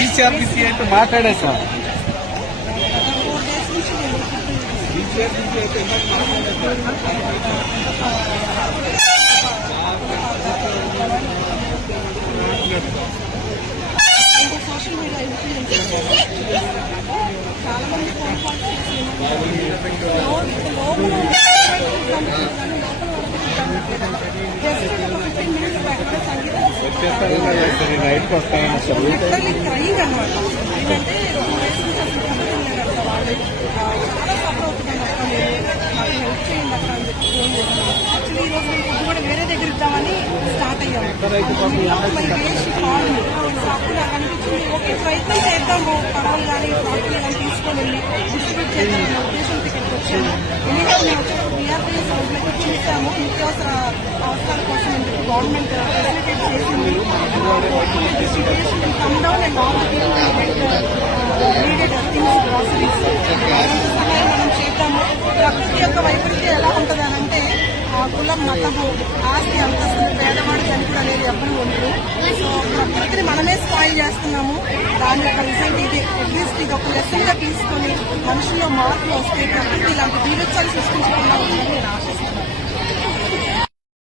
బీసీఆర్బీసీ అయితే మాట్లాడే సార్ బీసీఆర్బీసీ అయితే సోషల్ మీడియా చాలా మంది ఫోన్ కాల్స్ నైట్కి వస్తాయని అసలు క్రయింగ్ అనమాట. ఏంటంటే 2 days నుంచి అసలు కంప్లైంట్ వాళ్ళు చాలా సఫర్ అవుతున్నాను అక్క, నాకు హెల్ప్ చేయండి అక్క అని చెప్పి ఫోన్ చేస్తాను. యాక్చువల్లీ ఈ రోజు మేము ఫుడ్ కూడా వేరే దగ్గర ఇద్దామని స్టార్ట్ అయ్యాము. అప్పుడు నాకు అనిపించింది ఓకే ప్రయత్నం చేద్దాము, పడవలు కానీ ప్రాడక్ట్లు కానీ తీసుకొని వెళ్ళి డిస్ట్రిబ్యూట్ చేద్దామన్న ఉద్దేశంతో ఇక్కడికి వచ్చాము. ఎందుకంటే మేము వచ్చేటప్పుడు బీఆర్పీఎస్ రోజులైతే చూసాము నిత్యావసర అవసరాల కోసం అని చెప్పి గవర్నమెంట్ ఫెసిలిటేట్ చేసింది. Distribution come down and all needed things groceries సహాయం మనం చేద్దాము. ప్రకృతి యొక్క వైపరీత్యం ఎలా ఉంటుంది అని అంటే కులం మతము ఆస్తి అంతస్తులు పేదవాడు చనిపోవడం అనేది ఎప్పుడు ఉండదు. సో ప్రకృతిని మనమే స్పాయిల్ చేస్తున్నాము. దాని యొక్క రిజల్ట్ ఇది. అట్లీస్ట్ ఇది ఒక లెసన్ గా తీసుకొని మనుషుల్లో మార్పులు వస్తే ప్రకృతి ఇలాంటి బీభత్సాలు సృష్టించకుండా ఉందని నేను ఆశిస్తున్నాను.